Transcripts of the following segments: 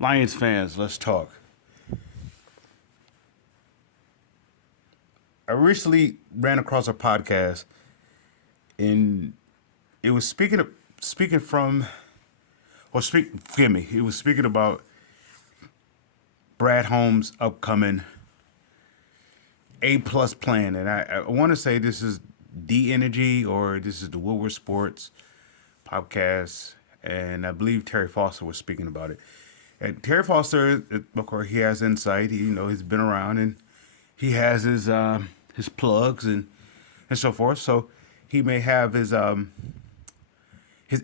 Lions fans, let's talk. I recently ran across a podcast, and it was speaking from, or speak. Forgive me. It was speaking about Brad Holmes' upcoming A+ plan, and I want to say this is D Energy or this is the Woodward Sports podcast, and I believe Terry Foster was speaking about it. And Terry Foster, of course, he has insight. He's been around and he has his plugs and so forth. So he may have his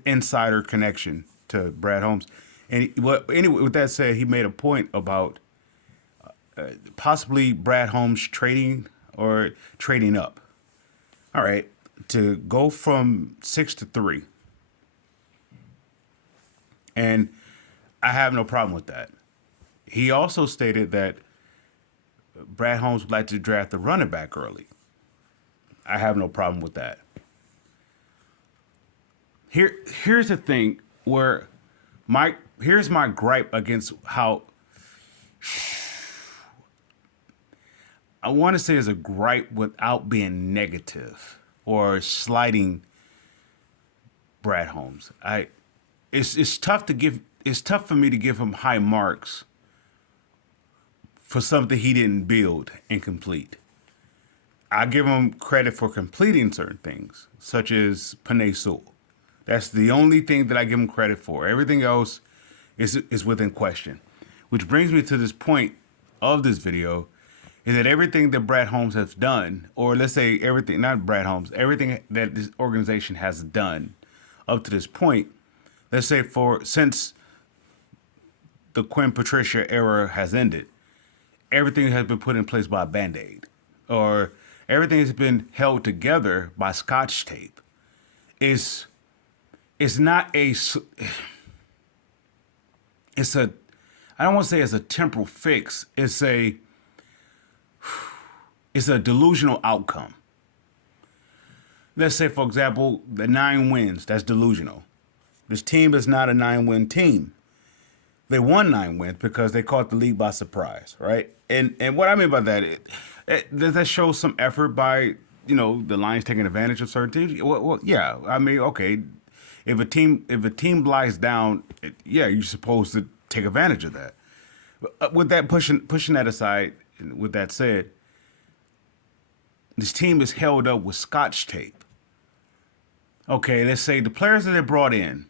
insider connection to Brad Holmes. And anyway, with that said, he made a point about possibly Brad Holmes trading or trading up. All right, to go from 6 to 3, and I have no problem with that. He also stated that Brad Holmes would like to draft the running back early. I have no problem with that. Here's the thing where here's my gripe against how I want to say is a gripe without being negative or slighting Brad Holmes. It's tough for me to give him high marks for something he didn't build and complete. I give him credit for completing certain things, such as Panay Sewell. That's the only thing that I give him credit for. Everything else is within question. Which brings me to this point of this video, is that everything that Brad Holmes has done, or let's say everything, not Brad Holmes, everything that this organization has done up to this point, let's say since the Quinn Patricia era has ended, everything has been put in place by a Band-Aid, or everything has been held together by Scotch tape. It's not I don't want to say it's a temporal fix. It's a delusional outcome. Let's say, for example, the 9 wins, that's delusional. This team is not a 9-win team. They won 9 wins because they caught the league by surprise, right? And what I mean by that, that shows some effort by, the Lions taking advantage of certain teams. Well, yeah, I mean, okay, if a team lies down, yeah, you're supposed to take advantage of that. With that pushing that aside, with that said, this team is held up with Scotch tape. Okay, let's say the players that they brought in,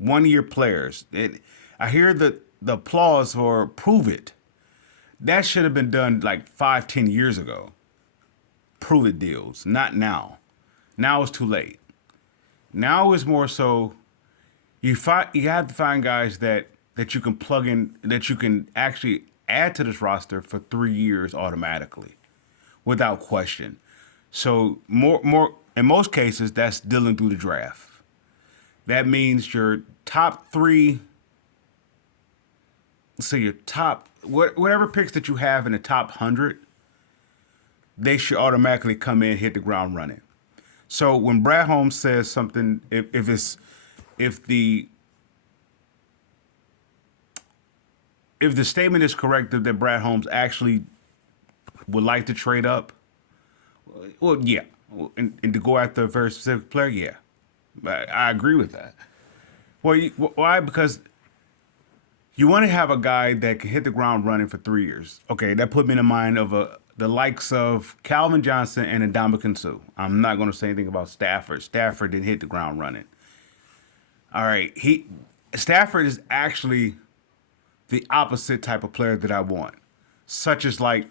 1-year players. I hear the applause for prove it. That should have been done like 5-10 years ago. Prove it deals, not now. Now it's too late. Now is more so you have to find guys that you can plug in, that you can actually add to this roster for 3 years automatically, without question. So more in most cases, that's dealing through the draft. That means your top 3. So your top whatever picks that you have in the top 100, they should automatically come in and hit the ground running. So when Brad Holmes says something, if the statement is correct that Brad Holmes actually would like to trade up, well, yeah, and to go after a very specific player, yeah, I agree with that. Well, why? Because you want to have a guy that can hit the ground running for 3 years. Okay, that put me in the mind of the likes of Calvin Johnson and Ndamukong Suh. I'm not going to say anything about Stafford. Stafford didn't hit the ground running. All right, Stafford is actually the opposite type of player that I want, such as like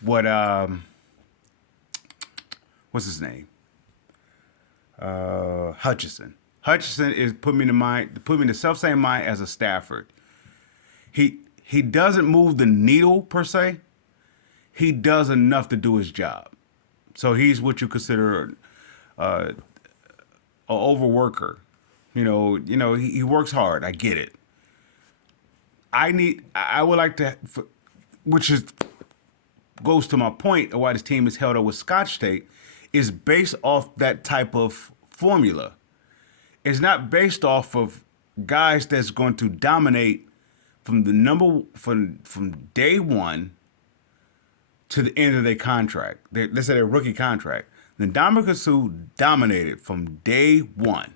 what's his name? Hutchinson. Hutchinson is put me in the self same mind as a Stafford. He doesn't move the needle per se. He does enough to do his job. So he's what you consider a overworker. He works hard. I get it. I would like to, goes to my point of why this team is held up with Scotch tape, is based off that type of formula. It's not based off of guys that's going to dominate from the number from day one to the end of their contract. Let's say their rookie contract. Ndamukong Suh dominated from day one.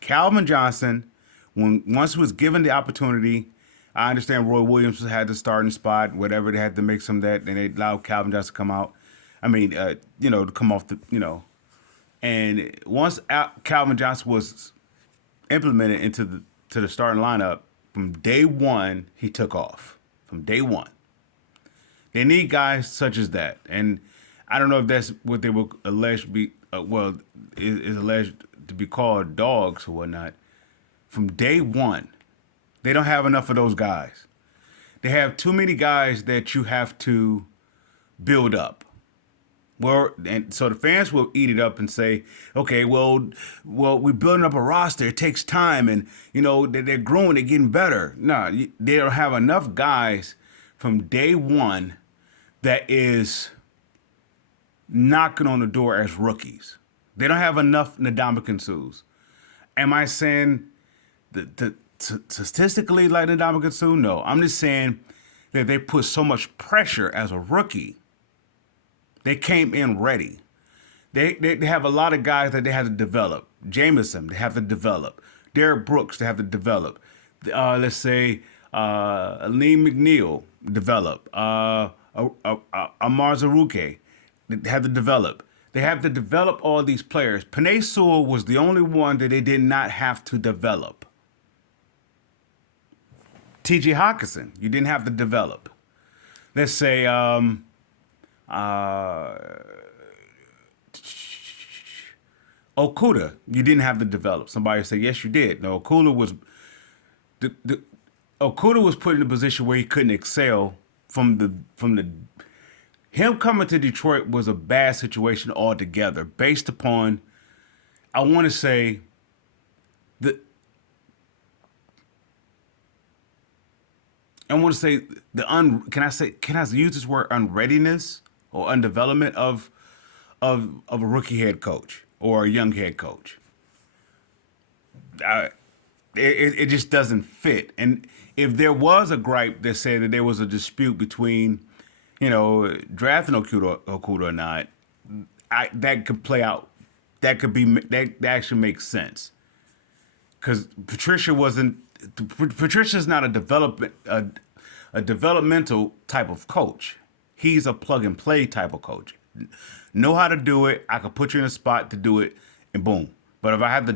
Calvin Johnson, once he was given the opportunity, I understand Roy Williams had the starting spot, whatever they had to make some of that, and they allowed Calvin Johnson to come out. I mean, to come off and once Calvin Johnson was implemented into the starting lineup, from day one he took off. From day one, they need guys such as that, and I don't know if that's what they were alleged to be. Is alleged to be called dogs or whatnot. From day one, they don't have enough of those guys. They have too many guys that you have to build up. Well, and so the fans will eat it up and say, okay, well, we're building up a roster. It takes time, and they're growing, they're getting better. No, they don't have enough guys from day one that is knocking on the door as rookies. They don't have enough Ndamukong Suhs. Am I saying that statistically like Ndamukong Suh? No, I'm just saying that they put so much pressure as a rookie. They came in ready. They have a lot of guys that they have to develop. Jameson, they have to develop. Derek Brooks, they have to develop. Let's say Lee McNeil, develop. Amar Zaruke, they have to develop. They have to develop all these players. Penei Sewell was the only one that they did not have to develop. T.J. Hawkinson, you didn't have to develop. Let's say Okuda, you didn't have to develop. Somebody say, yes, you did. No, Okuda was put in a position where he couldn't excel from the him coming to Detroit was a bad situation altogether, based upon, I want to say, can I use this word, unreadiness or undevelopment of a rookie head coach or a young head coach. It just doesn't fit. And if there was a gripe that said that there was a dispute between, drafting Okuda or not, that could play out. That actually makes sense. Because Patricia's not a developmental type of coach. He's a plug and play type of coach. Know how to do it. I could put you in a spot to do it, and boom. But if I had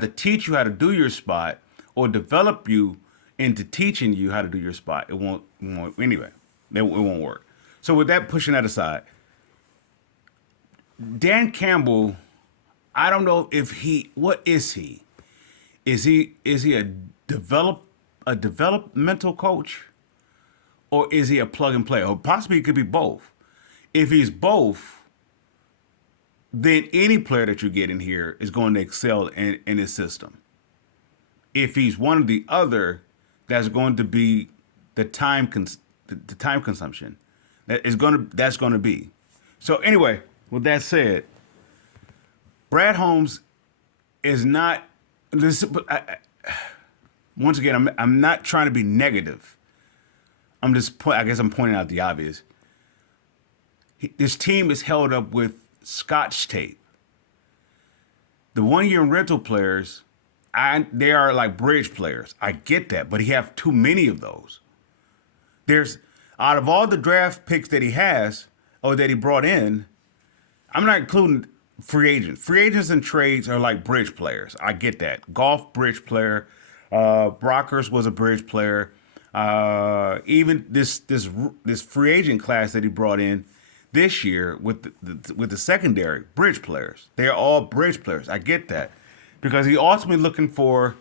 to teach you how to do your spot or develop you into teaching you how to do your spot, it won't anyway. It won't work. So with that, pushing that aside, Dan Campbell, I don't know if what is he? Is he a developmental coach, or is he a plug and play? Or possibly it could be both. If he's both, then any player that you get in here is going to excel in his system. If he's one or the other, that's going to be the time consumption. That's going to be. So anyway, with that said, Brad Holmes is not. Once again, I'm not trying to be negative. I guess I'm pointing out the obvious. This team is held up with Scotch tape. The 1 year rental players, they are like bridge players. I get that, but he have too many of those. There's out of all the draft picks that he has or that he brought in, I'm not including free agents. Free agents and trades are like bridge players. I get that. Golf bridge player. Brockers was a bridge player. Even this free agent class that he brought in this year with the secondary bridge players. They are all bridge players. I get that, because he ultimately looking for,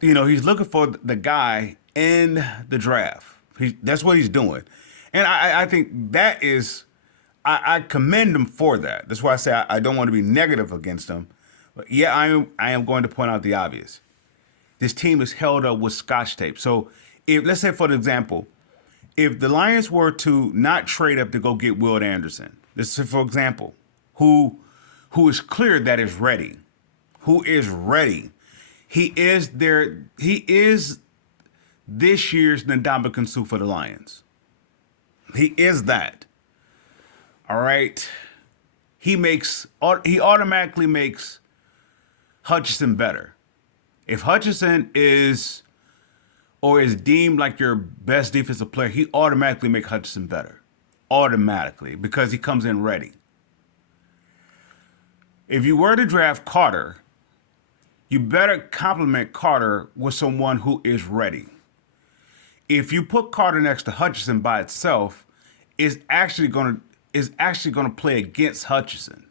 he's looking for the guy in the draft. That's what he's doing, and I think that is, I commend him for that. That's why I say I don't want to be negative against him, but yeah, I am going to point out the obvious. This team is held up with Scotch tape. So if, let's say for example, if the Lions were to not trade up to go get Will Anderson, this is for example, who is clear that is ready, He is their. He is this year's Ndamukong Suh for the Lions. He is that. All right. He automatically makes Hutchinson better. If Hutchinson is or is deemed like your best defensive player, he automatically makes Hutchinson better. Automatically, because he comes in ready. If you were to draft Carter, you better complement Carter with someone who is ready. If you put Carter next to Hutchinson by itself, is actually going to play against Hutchinson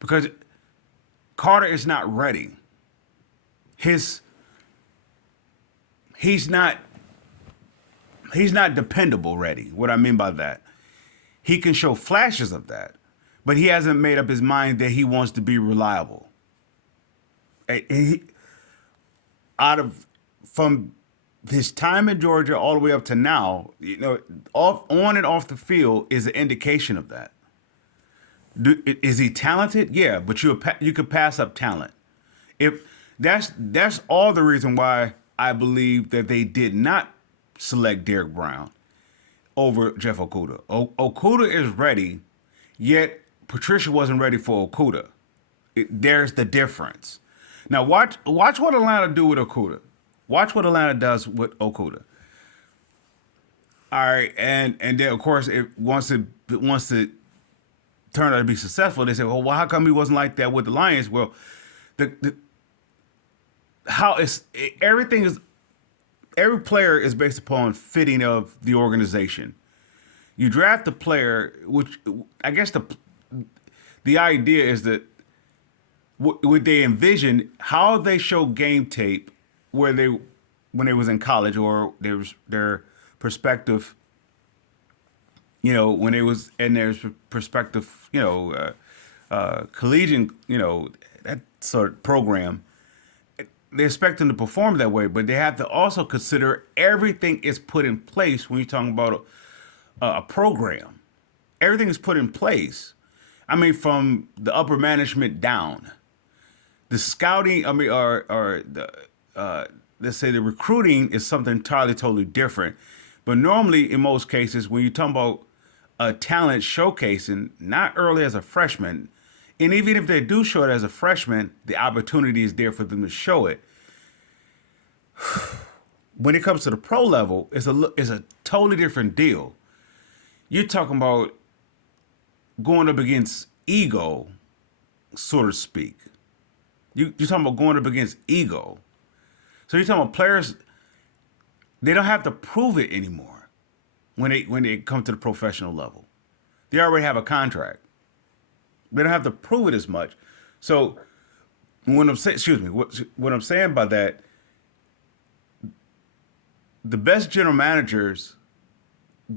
because Carter is not ready. He's not dependable ready. What I mean by that, he can show flashes of that, but he hasn't made up his mind that he wants to be reliable. From his time in Georgia all the way up to now, on and off the field is an indication of that. Is he talented? Yeah, but you could pass up talent. If that's all the reason why I believe that they did not select Derek Brown over Jeff Okudah. Okudah is ready, yet Patricia wasn't ready for Okudah. There's the difference. Now watch what Atlanta do with Okudah. Watch what Atlanta does with Okudah. All right, and then of course once it turned out to be successful, they say, well, how come he wasn't like that with the Lions? Well, every player is based upon fitting of the organization. You draft a player, which I guess the idea is that would they envision how they show game tape when they was in college or their perspective, when they was in their perspective, collegiate, that sort of program. They expect them to perform that way, but they have to also consider everything is put in place when you're talking about a program. Everything is put in place. I mean, from the upper management down. The scouting, let's say the recruiting is something entirely, totally different. But normally, in most cases, when you're talking about talent showcasing, not early as a freshman, and even if they do show it as a freshman, the opportunity is there for them to show it. When it comes to the pro level, it's a totally different deal. You're talking about going up against ego, so to speak. You're talking about going up against ego. So you're talking about players, they don't have to prove it anymore when they come to the professional level. They already have a contract. They don't have to prove it as much. So what I'm saying by that, the best general managers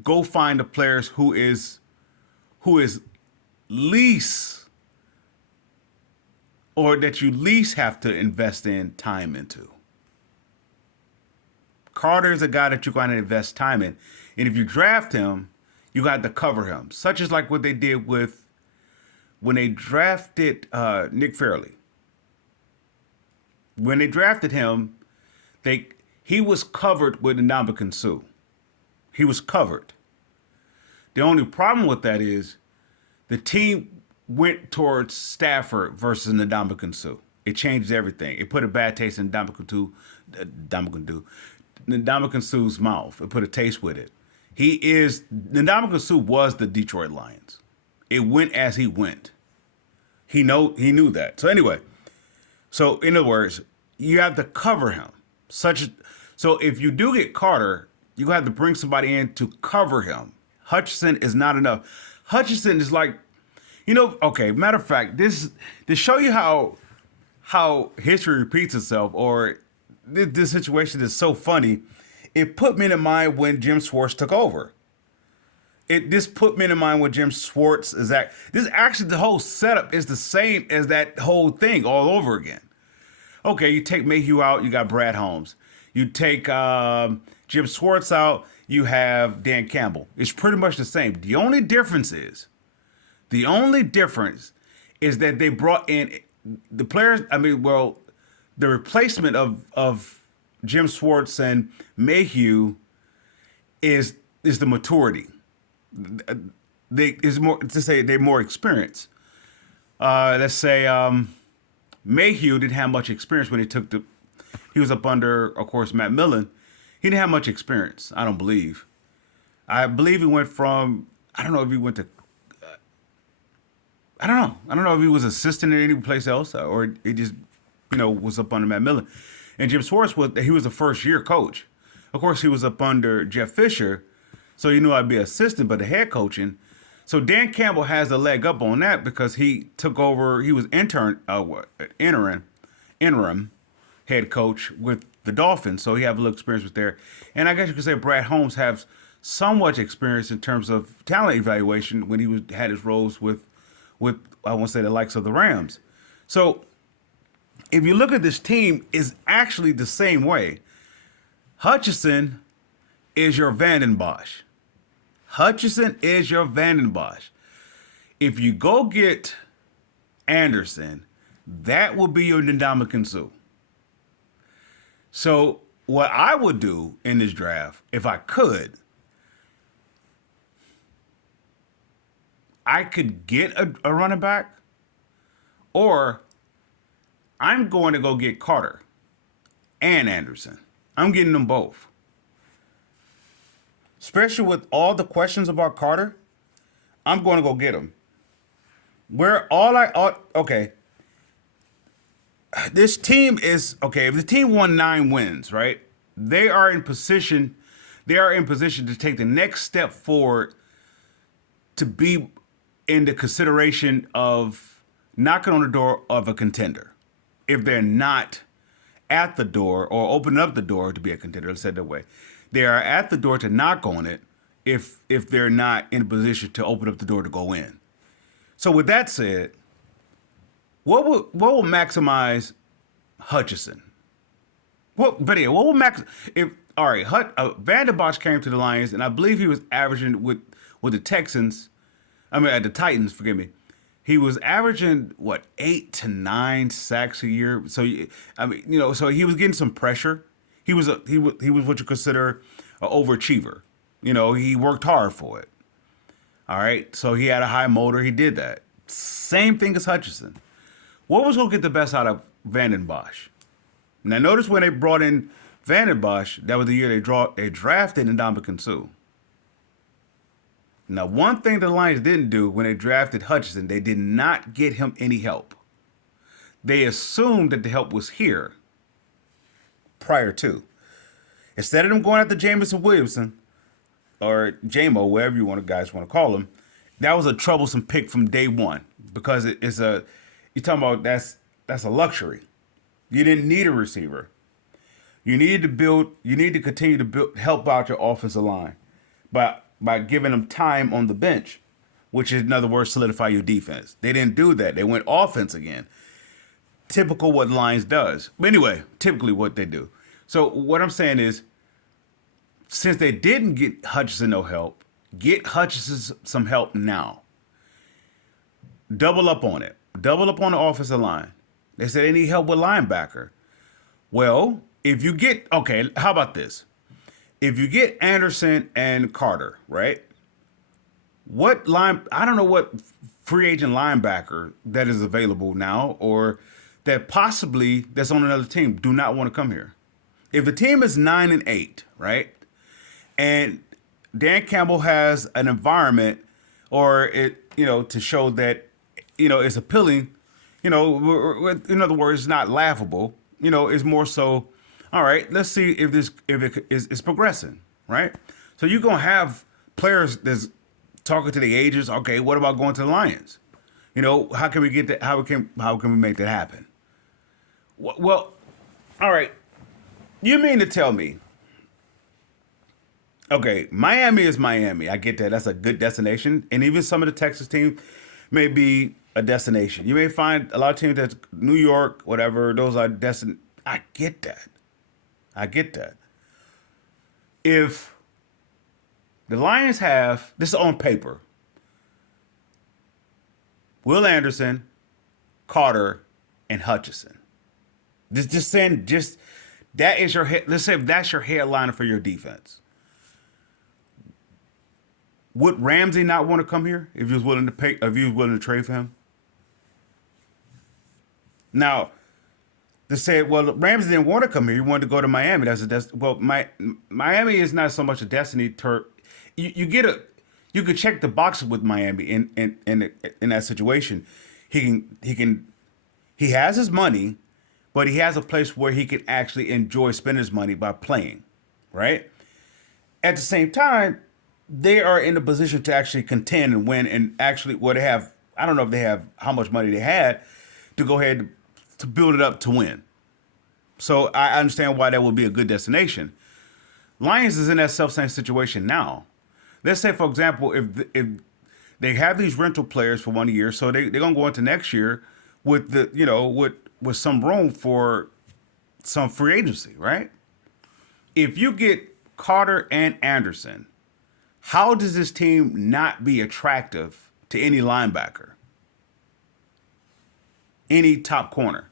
go find the players who is least, or that you least have to invest in time into. Carter is a guy that you're going to invest time in. And if you draft him, you got to cover him. Such as like what they did when they drafted Nick Fairley. When they drafted him, he was covered with Ndamukong Suh. He was covered. The only problem with that is the team went towards Stafford versus Ndamukong Suh. It changed everything. It put a bad taste in Ndamukong Suh's mouth. It put a taste with it. Ndamukong Suh was the Detroit Lions. It went as he went. He knew that. So anyway, in other words, you have to cover him. So if you do get Carter, you have to bring somebody in to cover him. Hutchinson is not enough. Hutchinson is like, okay, matter of fact, this to show you how history repeats itself, or this situation is so funny, it put me in mind when Jim Schwartz took over. This put me in mind when Jim Schwartz is at. This actually, the whole setup is the same as that whole thing all over again. Okay, you take Mayhew out, you got Brad Holmes. You take Jim Schwartz out, you have Dan Campbell. It's pretty much the same. The only difference is that they brought in the players. the replacement of Jim Schwartz and Mayhew is the maturity. They is more to say they're more experienced. Let's say Mayhew didn't have much experience when he took the. He was up under, of course, Matt Millen. He didn't have much experience. I don't believe. I believe he went from. I don't know if he went to. I don't know. I don't know if he was assistant at any place else or he just, was up under Matt Millen. And Jim Schwartz was a first year coach. Of course, he was up under Jeff Fisher, so he knew I'd be assistant, but the head coaching. So Dan Campbell has a leg up on that because he took over. He was interim head coach with the Dolphins, so he have a little experience with there. And I guess you could say Brad Holmes has somewhat experience in terms of talent evaluation when had his roles with I won't say the likes of the Rams. So if you look at this team, is actually the same way. Hutchinson is your Vanden Bosch. Hutchinson is your Vanden Bosch. If you go get Anderson, that will be your Ndamukong Suh. So what I would do in this draft, if I could, I could get a running back, or I'm going to go get Carter and Anderson. I'm getting them both. Especially with all the questions about Carter, I'm going to go get him. Okay. This team is, okay, if the team won 9 wins, right? They are in position to take the next step forward to be in the consideration of knocking on the door of a contender. If they're not at the door or opening up the door to be a contender, let's say it that way. They are at the door to knock on it if they're not in a position to open up the door to go in. So with that said, what will maximize Hutchinson? What will max if all right? Vanden Bosch came to the Lions, and I believe he was averaging with the Texans. I mean, at the Titans, forgive me. He was averaging 8 to 9 sacks a year. So so he was getting some pressure. He was what you consider an overachiever. He worked hard for it. All right, so he had a high motor. He did that. Same thing as Hutchinson. What was going to get the best out of Vanden Bosch? Now, notice when they brought in Vanden Bosch, that was the year they drafted Ndamukong Suh. Now, one thing the Lions didn't do when they drafted Hutchinson, they did not get him any help. They assumed that the help was here prior to. Instead of them going after Jameson Williamson, or JMO, whatever you guys want to call him, that was a troublesome pick from day one because you're talking about that's a luxury. You didn't need a receiver. You need to continue to help out your offensive line by giving them time on the bench, which is, in other words, solidify your defense. They didn't do that. They went offense again. Typical what Lions does. But anyway, typically what they do. So what I'm saying is, since they didn't get Hutchinson no help, get Hutchinson some help now. Double up on it. Double up on the offensive line. They said they need help with linebacker. Well, how about this? If you get Anderson and Carter, right? I don't know what free agent linebacker that is available now or that possibly that's on another team do not want to come here. If the team is 9-8, right? And Dan Campbell has an environment to show that, it's appealing, in other words, it's not laughable, it's more so, all right, let's see if it is progressing, right? So you're going to have players that's talking to the agents, okay, what about going to the Lions? How can we get that? How can we make that happen? Well, all right, you mean to tell me, okay, Miami is Miami. I get that. That's a good destination. And even some of the Texas teams may be a destination. You may find a lot of teams that's New York, whatever, those are destined. I get that. If the Lions have, this is on paper, Will Anderson, Carter, and Hutchinson. Just saying, just that is your head. Let's say if that's your headliner for your defense. Would Ramsey not want to come here if he was willing to pay? If he was willing to trade for him? Now, they said, well, Ramsey didn't want to come here. He wanted to go to Miami. Miami is not so much a destiny. You get a, you could check the boxes with Miami in that situation. He has his money, but he has a place where he can actually enjoy spending his money by playing, right? At the same time, they are in a position to actually contend and win, and actually, what they have, I don't know if they have how much money they had to go ahead to build it up to win. So I understand why that would be a good destination. Lions is in that self same situation now. Let's say, for example, if they have these rental players for 1 year, so they're gonna go into next year with with some room for some free agency, right? If you get Carter and Anderson, how does this team not be attractive to any linebacker, any top corner?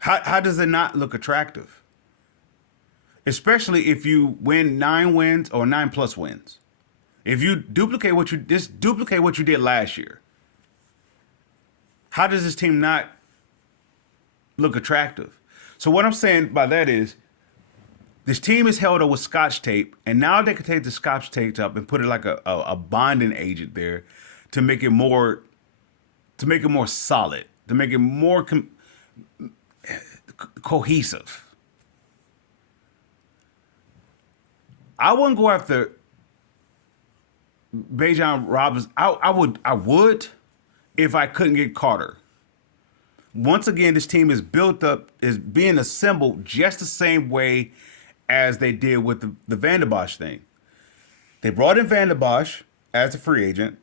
How does it not look attractive? Especially if you win 9 wins or 9+ wins. If you duplicate what you did last year, how does this team not look attractive? So what I'm saying by that is this team is held up with Scotch tape, and now they can take the Scotch tape up and put it like a bonding agent there to make it more solid, to make it more cohesive. I wouldn't go after Bijan Robinson. I would if I couldn't get Carter. Once again, this team is built up, is being assembled just the same way as they did with the Van der Bosch thing. They brought in Van der Bosch as a free agent,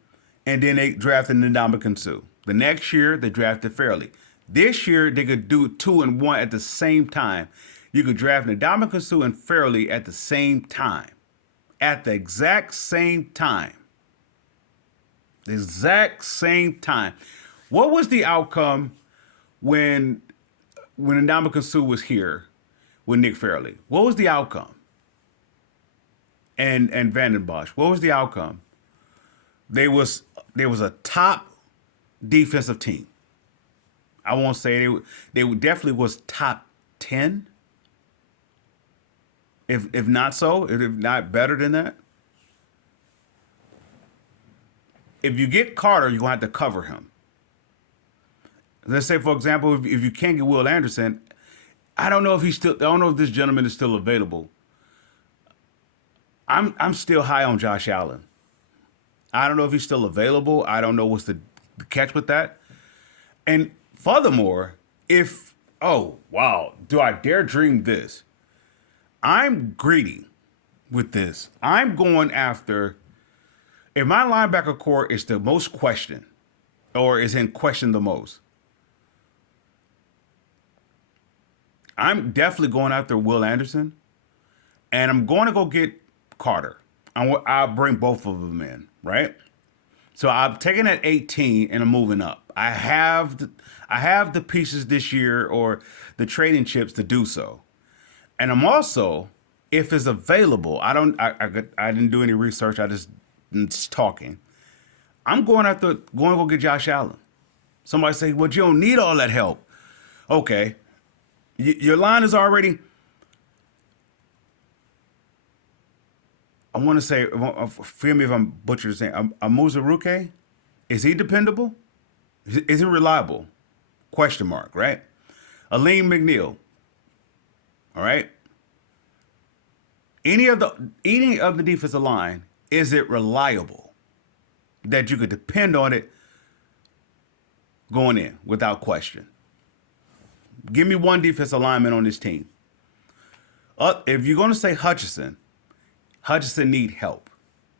and then they drafted Ndamukong Suh. The next year, they drafted Fairley. This year, they could do 2 and 1 at the same time. You could draft Ndamukong Suh and Fairley at the same time. At the exact same time. The exact same time. What was the outcome when Ndamukong Suh was here with Nick Fairley? What was the outcome? And Van den Bosch, what was the outcome? There was a top defensive team. I won't say they definitely was top 10. If not so, if not better than that. If you get Carter, you're gonna have to cover him. Let's say, for example, if you can't get Will Anderson, I don't know if this gentleman is still available. I'm still high on Josh Allen. I don't know if he's still available. I don't know what's the catch with that. And furthermore, do I dare dream this? I'm greedy with this. I'm going after, if my linebacker core is the most questioned or is in question the most, I'm definitely going after Will Anderson, and I'm going to go get Carter. I'll bring both of them in, right? So I'm taking at 18 and I'm moving up. I have the pieces this year or the trading chips to do so. And I'm also, if it's available, I didn't do any research. I'm just talking. I'm going to go get Josh Allen. Somebody say, well, you don't need all that help. Okay. Your line is already, I want to say, feel me if I'm butchering this name, Amuzaruke, is he dependable? Is he reliable? Question mark, right? Aleem McNeil, all right? Any of the defensive line, is it reliable that you could depend on it going in without question? Give me one defensive lineman on this team. If you're going to say Hutchinson need help.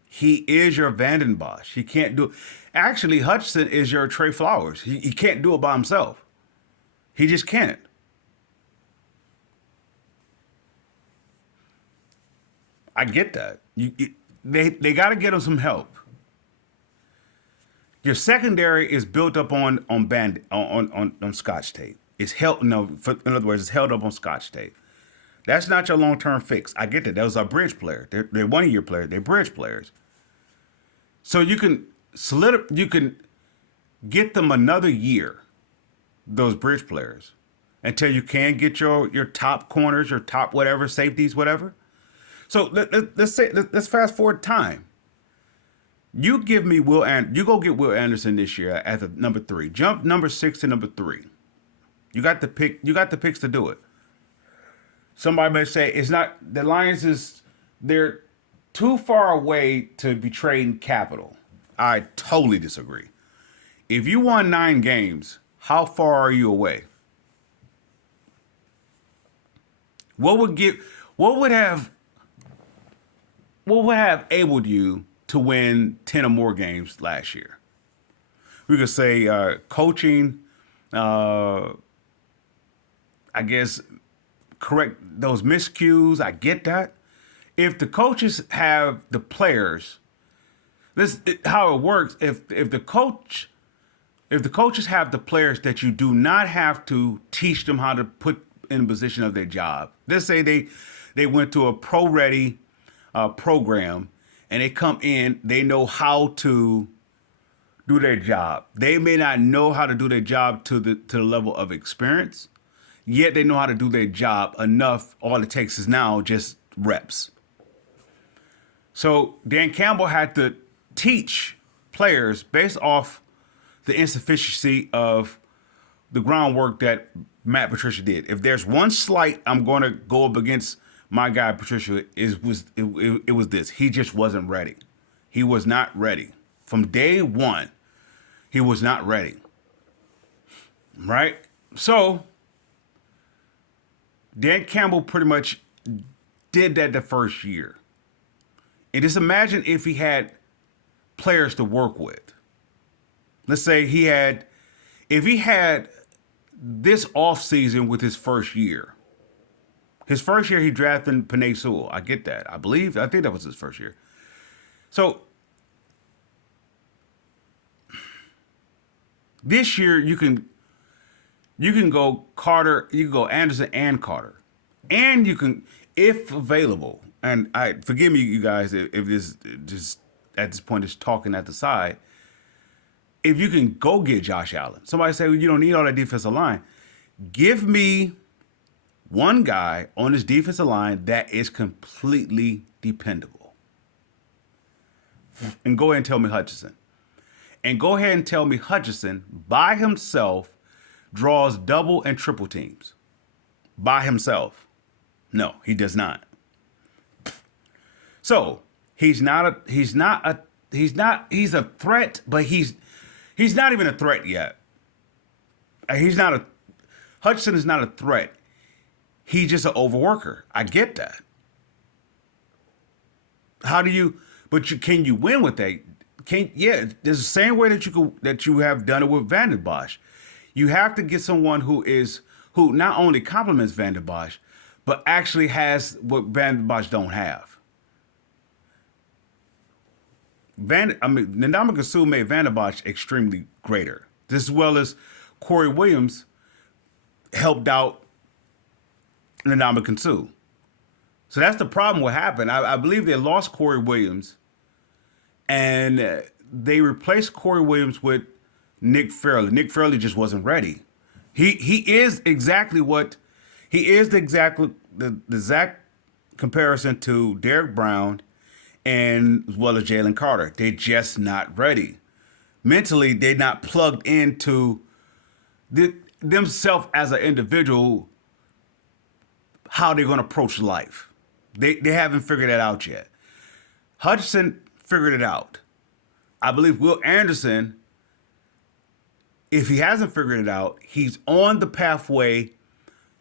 He is your Van den Bosch. He can't do it. Actually, Hutchinson is your Trey Flowers. He can't do it by himself. He just can't. I get that. They got to get him some help. Your secondary is built up on Scotch tape. It's held no. In other words, it's held up on Scotch tape. That's not your long term fix. I get that. Those are bridge players. They're 1 year players. They're bridge players. So you can you can get them another year. Those bridge players, until you can get your top corners, your top whatever safeties, whatever. So let's fast forward time. You give me Will and you go get Will Anderson this year at the number 3. Jump number 6 to number 3. You got the pick. You got the picks to do it. Somebody may say it's not the Lions is they're too far away to be trading capital. I totally disagree. If you won 9 games, how far are you away? What would get what would have enabled you to win 10 or more games last year? We could say coaching, I guess correct those miscues. I get that. If the coaches have the players, this how it works. If the coaches have the players that you do not have to teach them how to put in a position of their job. Let's say they went to a pro ready program and they come in, they know how to do their job. They may not know how to do their job to the level of experience, yet they know how to do their job enough. All it takes is now just reps. So Dan Campbell had to teach players based off the insufficiency of the groundwork that Matt Patricia did. If there's one slight I'm going to go up against my guy Patricia, it was this. He just wasn't ready. He was not ready. From day one, he was not ready. Right? So Dan Campbell pretty much did that the first year. And just imagine if he had players to work with. Let's say if he had this offseason with his first year. His first year he drafted Penei Sewell. I get that. I think that was his first year. So this year you can go Carter, you can go Anderson and Carter. And you can, if available, and I forgive me, you guys, if this just at this point is talking at the side. If you can go get Josh Allen, somebody say, well, you don't need all that defensive line. Give me one guy on this defensive line that is completely dependable. And go ahead and tell me Hutchinson. And go ahead and tell me Hutchinson by himself draws double and triple teams. By himself. No, he does not. So he's a threat, but he's not even a threat yet. Hutchinson is not a threat. He's just an overworker. I get that. Can you win with that? There's the same way that you have done it with Van der Bosch. You have to get someone who not only complements Van der Bosch, but actually has what Van der Bosch don't have. Ndamukong Suh made Van der Bosch extremely greater. As well as Corey Williams helped out Ndamukong Suh. So that's the problem what happened. I believe they lost Corey Williams and they replaced Corey Williams with Nick Fairley. Nick Fairley just wasn't ready. He is exactly the exact comparison to Derek Brown and as well as Jalen Carter. They're just not ready. Mentally, they're not plugged into themselves as an individual, how they're going to approach life. They haven't figured that out yet. Hutchinson figured it out. I believe Will Anderson, if he hasn't figured it out, he's on the pathway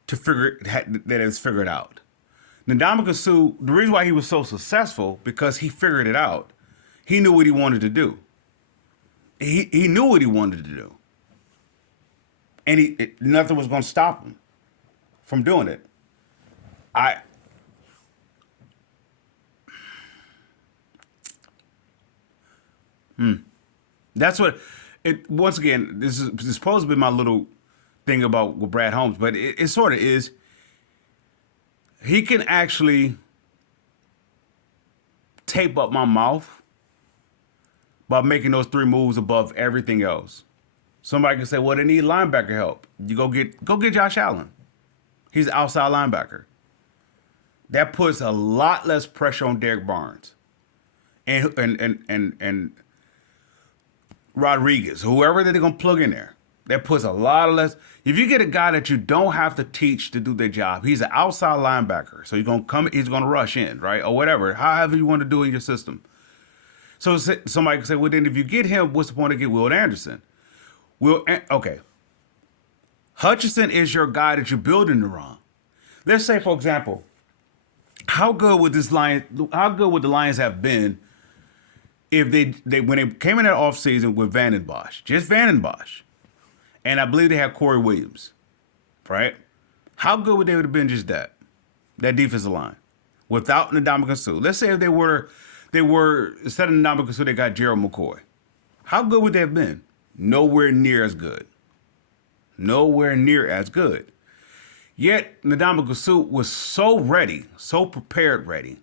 to that it's figured out. Ndamukong Suh, the reason why he was so successful, because he figured it out. He knew what he wanted to do. He knew what he wanted to do. And nothing was going to stop him from doing it. That's what once again, this is supposed to be my little thing about with Brad Holmes, but it sort of is. He can actually tape up my mouth by making those three moves above everything else. Somebody can say, "Well, they need linebacker help." You go get Josh Allen. He's an outside linebacker. That puts a lot less pressure on Derek Barnes and Rodriguez, whoever they're gonna plug in there. That puts a lot of less. If you get a guy that you don't have to teach to do their job, he's an outside linebacker, so he's gonna rush in, right, or whatever, however you want to do in your system. So somebody can say, well, then if you get him, what's the point of get Will Anderson? Okay. Hutchinson is your guy that you're building around. Let's say, for example, how good would the Lions have been if they when they came in that offseason with Van den Bosch, just Van den Bosch, and I believe they had Corey Williams, right? How good would they have been just that defensive line, without Ndamukong Suh? Let's say if they were instead of Ndamukong Suh, they got Gerald McCoy. How good would they have been? Nowhere near as good. Nowhere near as good. Yet Ndamukong Suh was so ready, so prepared ready,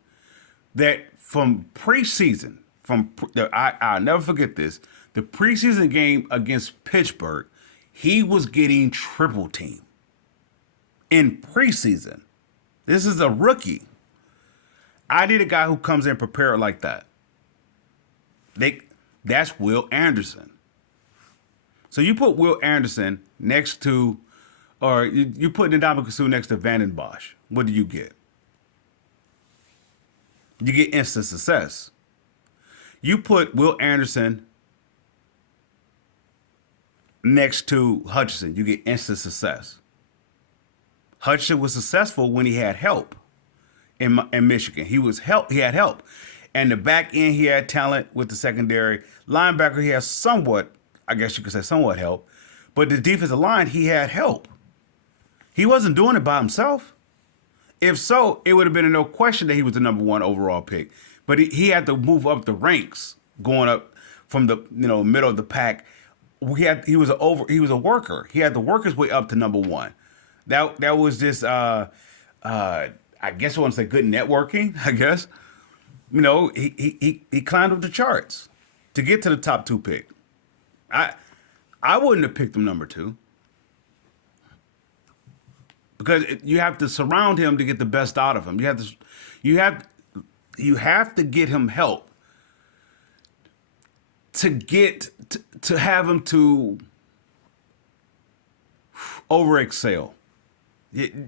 that from preseason, I'll never forget this, the preseason game against Pittsburgh, he was getting triple team in preseason. This is a rookie. I need a guy who comes in prepared like that. That's Will Anderson. So you put Will Anderson next to, or you put Ndamukong Suh next to Van den Bosch. What do you get? You get instant success. You put Will Anderson next to Hutchinson, you get instant success. Hutchinson was successful when he had help in Michigan. He had help. And the back end, he had talent with the secondary. Linebacker, he has somewhat, I guess you could say somewhat help. But the defensive line, he had help. He wasn't doing it by himself. If so, it would have been no question that he was the number one overall pick. But he had to move up the ranks, going up from the middle of the pack. He was a worker. He had to work his way up to number one. That was just I guess I want to say good networking. I guess he climbed up the charts to get to the top two pick. I wouldn't have picked him number two because you have to surround him to get the best out of him. You have to get him help to have him to over excel. In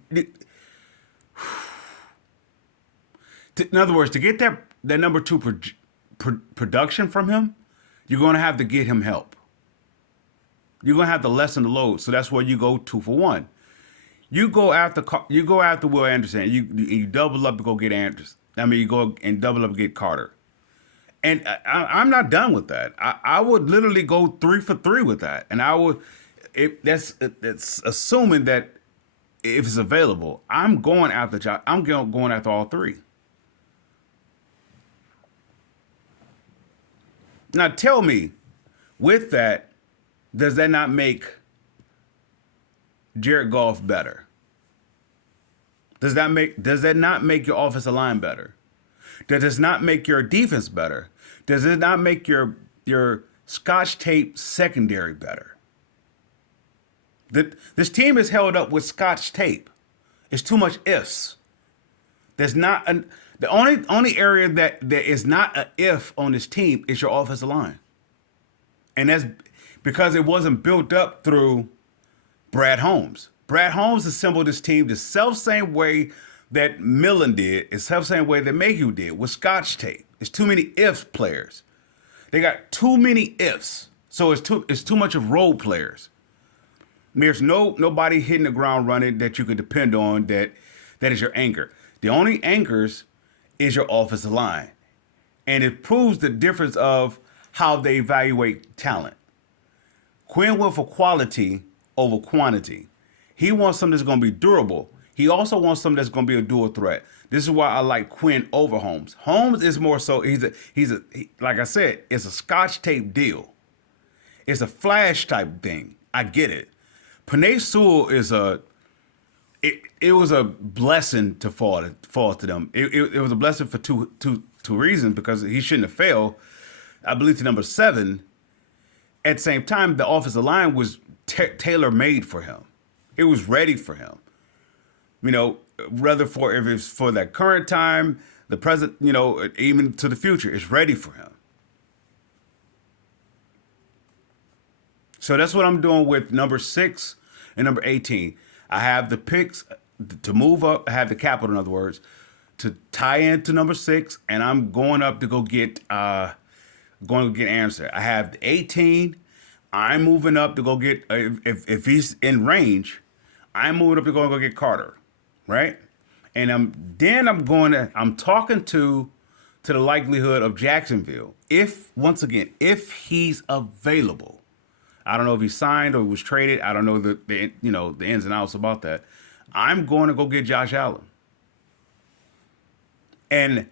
other words, to get that number two production from him, you're going to have to get him help. You're going to have to lessen the load. So that's where you go 2 for 1. You go after Will Anderson. You double up to go get Anderson. You go and double up and get Carter. And I'm not done with that. I would literally go 3 for 3 with that. And I would. It's assuming that if it's available, I'm going after all three. Now tell me, with that, does that not make Jared Goff better? Does that not make your offensive line better? Does this not make your defense better? Does it not make your Scotch tape secondary better? This team is held up with Scotch tape. It's too much ifs. There's not the only area that there is not an if on this team is your offensive line. And that's because it wasn't built up through Brad Holmes. Brad Holmes assembled this team the self-same way that Millen did, the self-same way that Mayhew did with Scotch tape. It's too many ifs players. They got too many ifs. So it's too much of role players. There's nobody hitting the ground running that you could depend on that is your anchor. The only anchors is your offensive line. And it proves the difference of how they evaluate talent. Quinn went for quality over quantity. He wants something that's going to be durable. He also wants something that's going to be a dual threat. This is why I like Quinn over Holmes. Holmes is more so, like I said, it's a Scotch tape deal. It's a flash type thing. I get it. Panay Sewell is it was a blessing to fall to them. It was a blessing for two reasons because he shouldn't have failed. I believe to number 7. At the same time, the offensive line was tailor made for him. It was ready for him. You know, rather for if it's for that current time, the present, you know, even to the future, it's ready for him. So that's what I'm doing with number 6 and number 18. I have the picks to move up. I have the capital, in other words, to tie into number 6, and I'm going up to go get Anderson. I have the 18. I'm moving up to go get if he's in range. I'm moving up to go get Carter, right? And I'm talking to the likelihood of Jacksonville if if he's available. I don't know if he signed or was traded. I don't know the ins and outs about that. I'm going to go get Josh Allen. And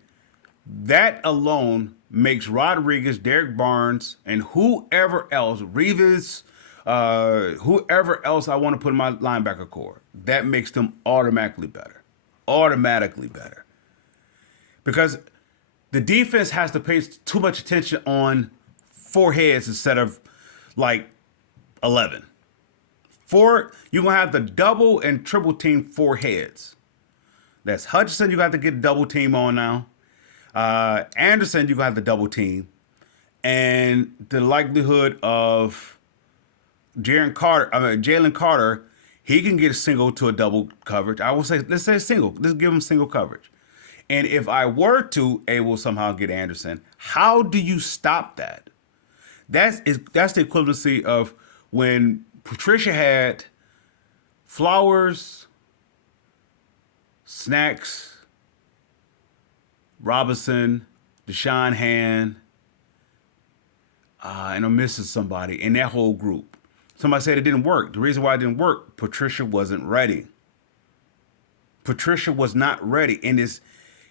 that alone makes Rodriguez, Derek Barnes, and whoever else, Reeves, whoever else I want to put in my linebacker core, that makes them automatically better. Automatically better. Because the defense has to pay too much attention on 4 heads instead of like 11. You're going to have to double and triple team 4 heads. That's Hutchinson, you got to get double team on now. Anderson, you got to have the double team. And the likelihood of Jalen Carter, he can get a single to a double coverage. I will say, let's say single. Let's give him single coverage. And if I were to able somehow get Anderson, how do you stop that? That's the equivalency of when Patricia had Flowers, Snacks, Robinson, Deshaun Hand, and I'm missing somebody in that whole group. Somebody said it didn't work. The reason why it didn't work, Patricia wasn't ready. Patricia was not ready, and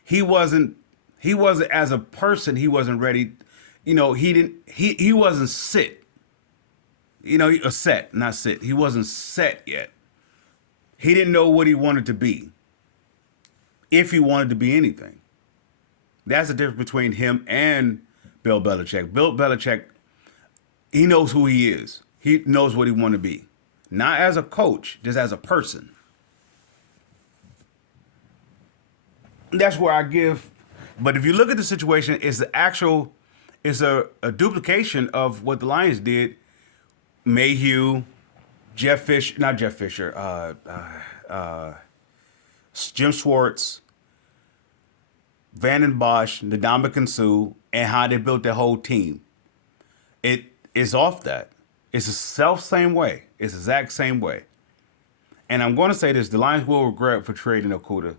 he wasn't as a person. He wasn't ready. You know, he wasn't set. You know, not sit. He wasn't set yet. He didn't know what he wanted to be. If he wanted to be anything. That's the difference between him and Bill Belichick. Bill Belichick, he knows who he is. He knows what he wants to be. Not as a coach, just as a person. That's where I give. But if you look at the situation, it's a duplication of what the Lions did. Mayhew, Jim Schwartz, Van Bosch, Ndamukong Suh, and how they built their whole team. It is off that. It's the same way. It's the exact same way. And I'm going to say this: the Lions will regret for trading Okudah,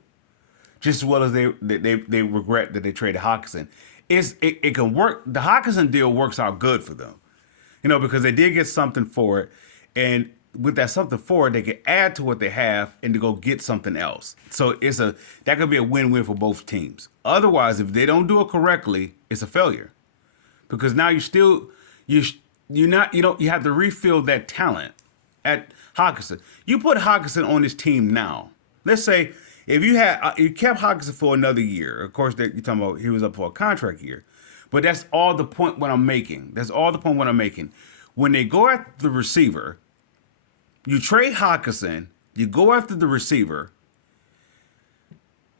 just as well as they regret that they traded Hockenson. It can work. The Hockenson deal works out good for them. You know, because they did get something for it, and with that something for it, they can add to what they have and to go get something else. So that could be a win-win for both teams. Otherwise, if they don't do it correctly, it's a failure, because now you have to refill that talent at Hockenson. You put Hockenson on this team now. Let's say if you kept Hockenson for another year. Of course, you're talking about he was up for a contract year. But that's all the point what I'm making. When they go after the receiver, you trade Hockenson, you go after the receiver,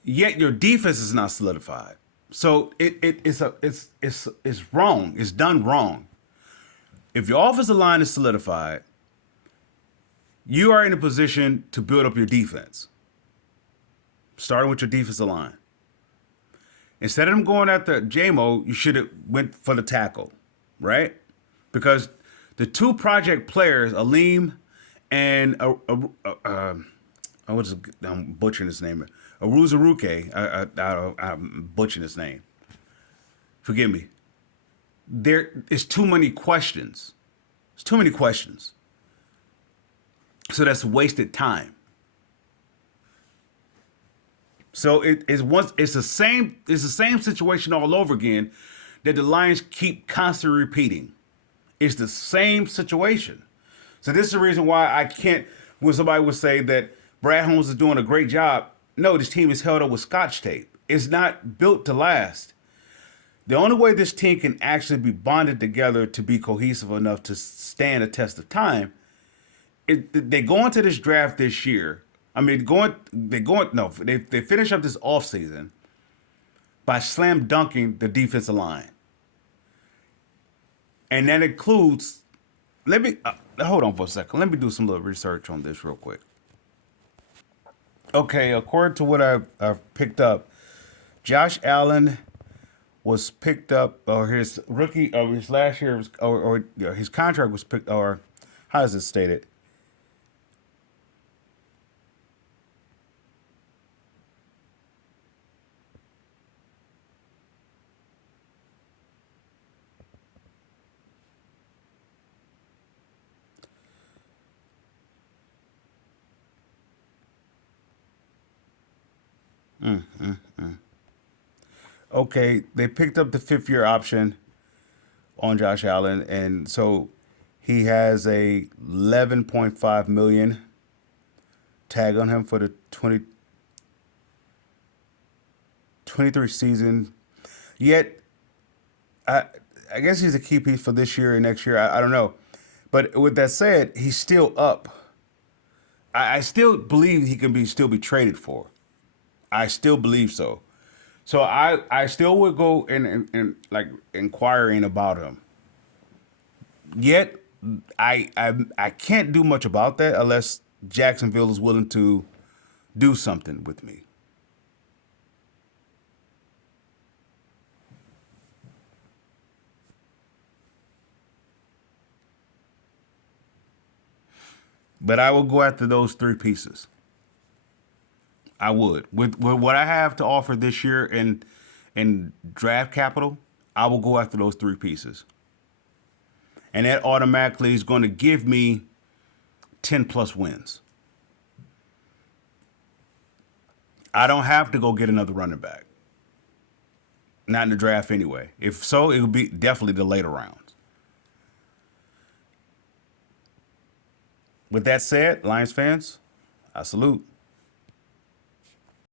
yet your defense is not solidified. So it's wrong. It's done wrong. If your offensive line is solidified, you are in a position to build up your defense, starting with your defensive line. Instead of them going after JMO, you should have went for the tackle, right? Because the 2 project players, Aleem and I'm butchering his name, Aruzaruke. I'm butchering his name. Forgive me. There is too many questions. There's too many questions. So that's wasted time. So it's the same situation all over again that the Lions keep constantly repeating. It's the same situation. So this is the reason why I can't. When somebody would say that Brad Holmes is doing a great job, no, this team is held up with Scotch tape. It's not built to last. The only way this team can actually be bonded together to be cohesive enough to stand a test of time, they go into this draft this year. I mean, they finish up this offseason by slam dunking the defensive line, and that includes. Let me hold on for a second. Let me do some little research on this real quick. Okay, according to what I've picked up, Josh Allen was picked up, or his rookie, or his last year, was, or his contract was picked, or how is it stated? Okay, they picked up the fifth year option on Josh Allen, and so he has a 11.5 million tag on him for the 2023 season. Yet, I I guess he's a key piece for this year and next year. I don't know, but with that said, he's still up. I still believe he can be still be traded for. I still believe so. So I still would go and like inquiring about him. Yet I can't do much about that unless Jacksonville is willing to do something with me. But I will go after those three pieces. I would. With what I have to offer this year in draft capital, I will go after those three pieces. And that automatically is going to give me 10 plus wins. I don't have to go get another running back. Not in the draft anyway. If so, it would be definitely the later rounds. With that said, Lions fans, I salute.